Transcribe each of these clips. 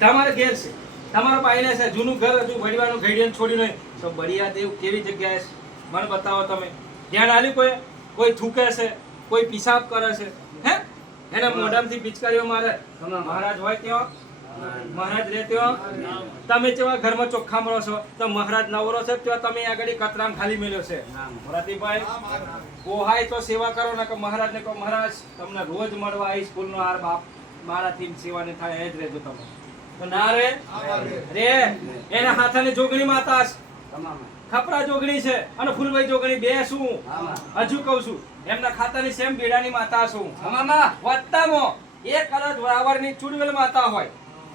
તમારે ઘેર છે. તમારો પાયને છે, જૂનું ઘર હજુ વડવાનું ઘડિયાને છોડીને તો બળિયા દેવ કેવી જગ્યાએ છે? મને બતાવો તમે. ધ્યાન આલ્યું કોઈ? કોઈ થૂકે છે? કોઈ પિશાબ કરે છે? હે? એને મોઢામાંથી પિચકારીઓ મારે. મહારાજ હોય ત્યાં? મહારાજ રહે ત્યાં તમે જેવા ઘરમાં ચોખ્ખા મળો છો, તો મહારાજ નવરો છે, ત્યાં તમે આગળ કતરામ ખાલી મેળ્યો છે. મોરાતીભાઈ ઓહાય તો સેવા કરો ને કે મહારાજને કહો, મહારાજ, તમને રોજ મળવા આવી સ્કૂલનો આર બાપ. મારાથી સેવાને થાય એ જ રહેજો તમે. તો ના રે? રે. એના હાથાની જોગણી માતા છે. ખપરા જોગણી છે અને ફૂલભાઈ જોગણી બે શું? હજુ કહું છું એમના ખાતાની સેમ બેડાની માતા છું વત્તામાં એક કદાચ વરાવરની ચુડવેલ માતા હોય.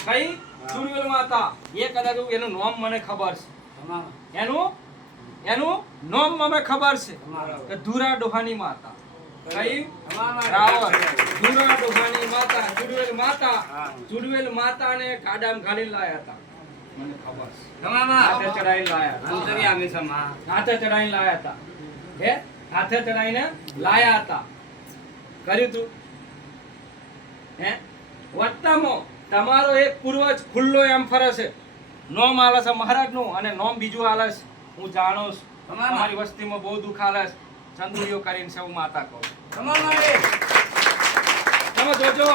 કઈ? ચુડવેલ માતા. એ કદાચ એનું નામ મને ખબર છે. એનું? એનું નામ મને ખબર છે. કે ધુરા ડોહાની માતા. કઈ રાવણ ધુરા ડોહાની માતા ચુડવેલ માતા ચુડવેલ માતાને ગાડામાં ઘાલીને લાયા હતા. મને ખબર હાથે ચડાઈને લાયા હતા. હાથે ચડાઈને લાયા હતા. હે? હાથે ચડાઈને લાયા હતા. કર્યું તું? હે? વત્તામાં તમારો એક પૂર્વજ ખુલ્લો એમ ફરે છે. નોમ આલે છે મહારાજનું અને નોમ બીજું આલે છે. હું જાણો છું. તમારી વસ્તીમાં બહુ દુઃખ આલે છે. ચંદુરીઓ કરીને હું માતા કહું. તમે જોજો.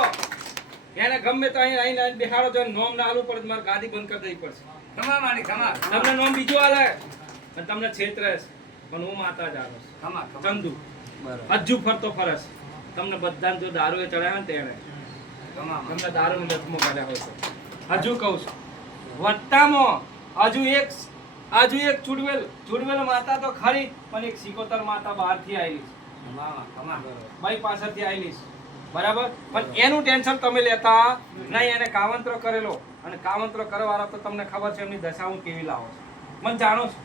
એને ગમે તો અહીં આવીને આવીને બેહાડો જો નોમ ના આલવું પડે મારે ગાદી બંધ કરી દેવી પડશે. તમને નોમ બીજું આલે? અને તમને છેતરે છે. પણ હું માતા ચંદુ. હજુ ફરતો ફરસ. તમને બધાને જો દારૂ એ ચડાવ્યો ને તેણે. તમને દારૂ લથમો કર્યા હોય છે હજુ કહું છું. વત્તામાં હજુ એક હજુ એક ચુડવેલ ચુડવેલ માતા તો ખરી પણ એક સિકોતર માતા બહારથી આવેલી છે. બાઈ પાસેથી આવેલી છે બરાબર? પણ એનું ટેન્શન તમે લેતા નહીં એને કાવંતરો કરેલો. અને કાવંતરો કરવાવાળા તો તમને ખબર છે એમની દશા હું કેવી લાવો છું. મને જાણો છું?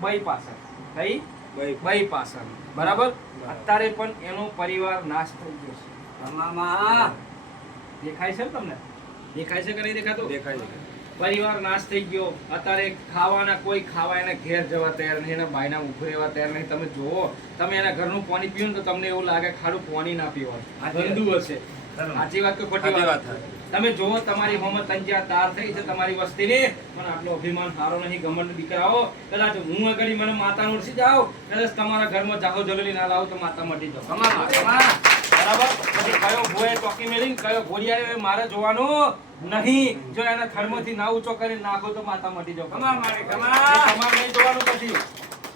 બાઈ પાછળ કઈ બાઈ પાછળ બરાબર? અત્યારે પણ એનો પરિવાર નાશ થઈ ગયો છે. દેખાય છે ને તમને? દેખાય છે કે નહીં દેખાતું? પરિવાર નાશ થઈ ગયો. અત્યારે ખાવાના કોઈ ખાવા એના ઘેર જવા તૈયાર નહીં એના બાયના ઉભું રહેવા તૈયાર નહીં. તમે જુઓ તમે એના ઘરનું પાણી પીઓ ને તો તમને એવું લાગે ખાડું પાણી ના પીવા ગંદુ હશે. સાચી વાત કે ખોટી વાત? તમે જુઓ તમારી હોમ તંજ્યા તાર થઈ છે તમારી વસ્તીની. પણ આટલો અભિમાન સારો નહીં ગમંડ દીકરાઓ. કદાચ હું આગળ મને માતા ઉડસી જાવ કદાચ તમારા ઘરમાં જાહો જલેલી ના લાવો તો માતા મટી જાવ બરાબર? પછી કયો ભોએ ચોકી મેલીને કયો ઘોડિયાએ મારે જોવાનું નહીં. જો એના થર્મોથી ના ઊંચો કરી નાખો તો માતા મટી જાવ કમા તમારે નહીં જોવાનું પછી.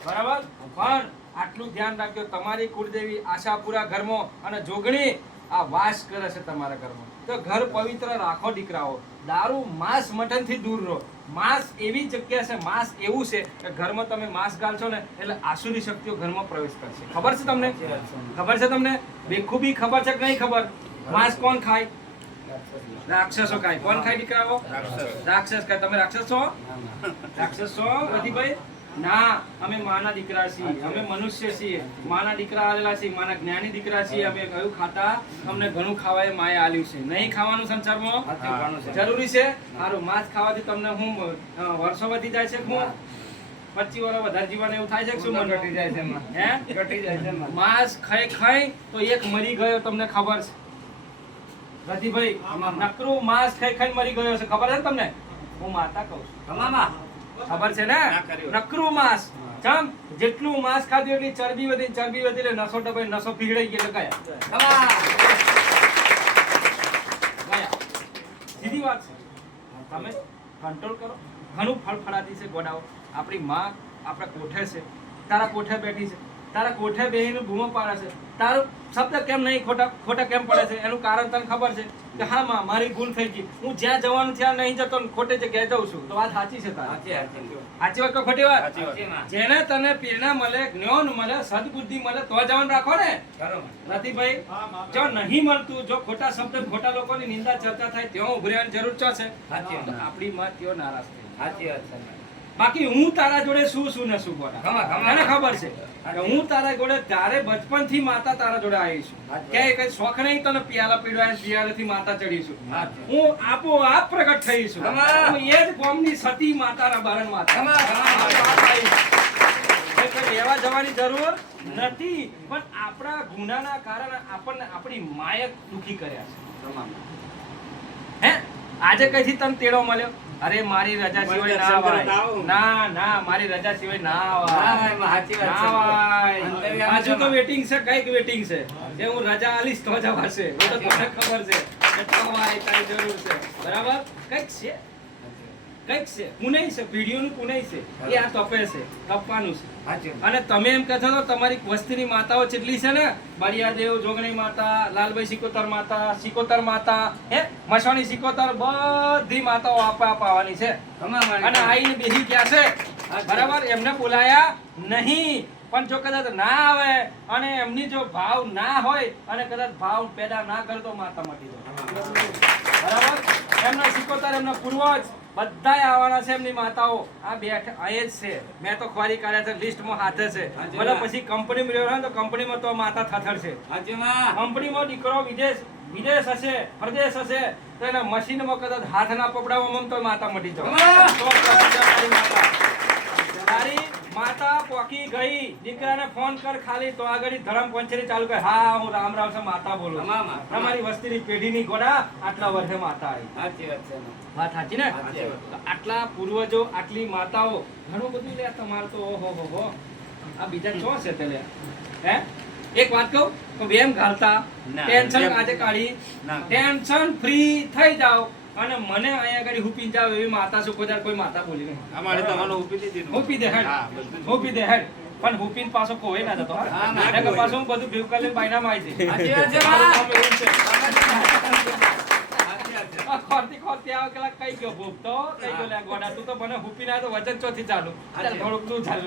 બરાબર? પણ આટલું ધ્યાન રાખજો. તમારી કુળદેવી આશાપુરા ઘરમાં અને જોગણી આ વાસ કરે છે તમારા ઘરમાં. તો ઘર પવિત્ર રાખો દીકરાઓ. દારૂ માંસ મટનથી દૂર રહો. માંસ એવી જગ્યા છે, માંસ એવું છે કે ઘરમાં તમે માંસ ગાળશો ને એટલે આસુરી શક્તિઓ ઘરમાં પ્રવેશ કરશે. ખબર છે તમને? ખબર છે તમને? બેખૂબી ખબર છે કે નહીં ખબર? માંસ કોણ ખાય? રાક્ષસો ખાય. કોણ ખાય દીકરાઓ? રાક્ષસ. ખાય. તમે રાક્ષસ? છો રાક્ષસ છો રતિભાઈ ના અમે માના દીકરા છીએ અમે મનુષ્ય છીએ. માના દીકરા આવેલા છીએ માના જ્ઞાની દીકરા છીએ અમે કયું ખાતા અમને ઘણું ખાવાય માએ આલ્યું છે. નહીં ખાવાનું સંસારમાં? જરૂરી છે? સારું માંસ ખાવાથી તમને હું વર્ષો વધી જાય છે હું? પચીસ વર્ષ વધારે જીવન એવું થાય છે કે શું છે હે? માંસ ખાઈ ખાઈ તો એક મરી ગયો તમને ખબર છે. રતિભાઈ નકરું માંસ ખાઈ ખાઈ મરી ગયો છે. ખબર છે તમને? હું માતા કહું છું. ખબર છે ને? નકરું માંસ. ચમ જેટલું માંસ ખાધું એટલી ચરબી વધી ચરબી વધી એટલે નસો ટપાઈ નસો એટલે ગયા ગયા સીધી વાત છે. તમે કંટ્રોલ કરો. ઘણું ફળફળાતી છે ગોડાઓ. આપણી માં આપણા કોઠે છે. તારા કોઠે બેઠી છે. તારા કોઠે બેહીને બૂમો પાડે છે. તારો શબ્દ કેમ નહીં? ખોટા ખોટા કેમ પડે છે? એનું કારણ તને ખબર છે? કે હા માં મારી ભૂલ થઈ ગઈ. હું જ્યાં જવાનું ત્યાં નહીં જતો ને ખોટે જગ્યાએ જઉં છું. તો વાત સાચી છે તારી. સાચી વાત કે ખોટી વાત? જેને તને પ્રેરણા મળે જ્ઞાન મળે સદબુદ્ધિ મળે તો જવાનું રાખો ને. નથી ભાઈ જો નહીં મળતું જો ખોટા શબ્દ ખોટા લોકોની નિંદા ચર્ચા થાય ત્યાં ઉભરી જરૂર ચો છે સાચી વાત. આપણી માં તેઓ નારાજ થઈ બાકી હું તારા જોડે શું શું ને શું બોલા. મને ખબર. છે હું તારા જોડે ત્યારે બચપનથી માતા તારા જોડે આવી છું. કે કઈ શોખ નહીં તને પિયાલા પીડવાય પિયાલાથી માતા ચડીશું હું હું આપોઆપ પ્રગટ થઈ છું. હું એ જ ગોમની સતી માતાના બારણ માતા વાત આવી. એટલે રહેવા જવાની જરૂર નથી પણ આપણા ગુનાના કારણે આપણને આપણી માયક દુખી કર્યા છે. હે? આજે કઈથી તને તેડો મળ્યો? અરે મારી રજા સિવાય ના વાય. ના ના મારી રજા સિવાય ના વાય. સાચી વાત છે. હજુ તો વેટિંગ છે કંઈક વેટિંગ છે. જે હું રજા આલીશ તો જવાશે તો તમને ખબર છે. કે વાય તારી જરૂર છે. બરાબર? કંઈક છે. કંઈક છે પુનઈ છે પીઢીઓનું પુનઈ છે એ આ તપે છે તપવાનું છે. અને તમે એમ કહેતા તો તમારી વસ્તીની માતાઓ જેટલી છે ને બારિયાદેવ જોગણી માતા લાલભાઈ સિકોતર માતા સિકોતર માતા હે મસવાણી સિકોતર બધી માતાઓ આપે આવવાની છે. અને. આઈને બેસી ગયા છે. બરાબર? એમને બોલાયા નહીં. પણ જો કદાચ ના આવે અને એમની જો ભાવ ના હોય અને કદાચ ભાવ પેદા ના કરે તો માતા મટી જાય. બરાબર? એમના સિકોતર એમના પૂર્વજ બધાય આવવાના છે એમની માતાઓ. આ બેઠ અહીં જ છે. મેં તો ખ્વારી કાઢ્યા છે લિસ્ટમાં હાથે છે. મને પછી કંપની મળ્યો ને તો કંપનીમાં તો માતા થથડ છે. કંપનીમાં દીકરો વિદેશ વિદેશ હશે પ્રદેશ હશે તો એના મશીનમાં કદાચ હાથ ના પકડાવવામાં તો માતા મટી જાય તો પછી જા તારી માતા પોકી ગઈ. દીકરાને ફોન કર ખાલી તો આગળ ધરમ પંચરી ચાલુ કર. હા હું રામ રામ છે માતા બોલું. તમારી વસ્તીની પેઢીની ગોડા આટલા વર્ષે માતા આવી. વાત સાચી ને? આટલા પૂર્વજો આટલી માતાઓ ઘણું બધું લે તમારે તો ઓહો હો હો. આ બીજા ચો છે તે લે. હે? એક વાત કહું? વેમ ઘાલતા ટેન્શન આજે કાઢી. ટેન્શન ફ્રી થઈ જાઓ. અને મને અહીંયા આગળ હુપી જાવ એવી માતા સુખોદાર કોઈ માતા બોલી નહીં અમારે તો મને ઊભી દીધી હુપી દે હેડ. હુપી દે હેડ પણ હુપીને પાછો કોઈ ના જતો હા. પાછું હું બધું ભેગું કરીને છે, મારું માં. છે. છે. ખોરતી ખોરતી આવે પેલા કઈ ગયો ભૂખ તો કઈ ગયો ગોડા તું તો મને હુપી ના તો વજન ચોથી ચાલુ થોડુંક તું ચાલ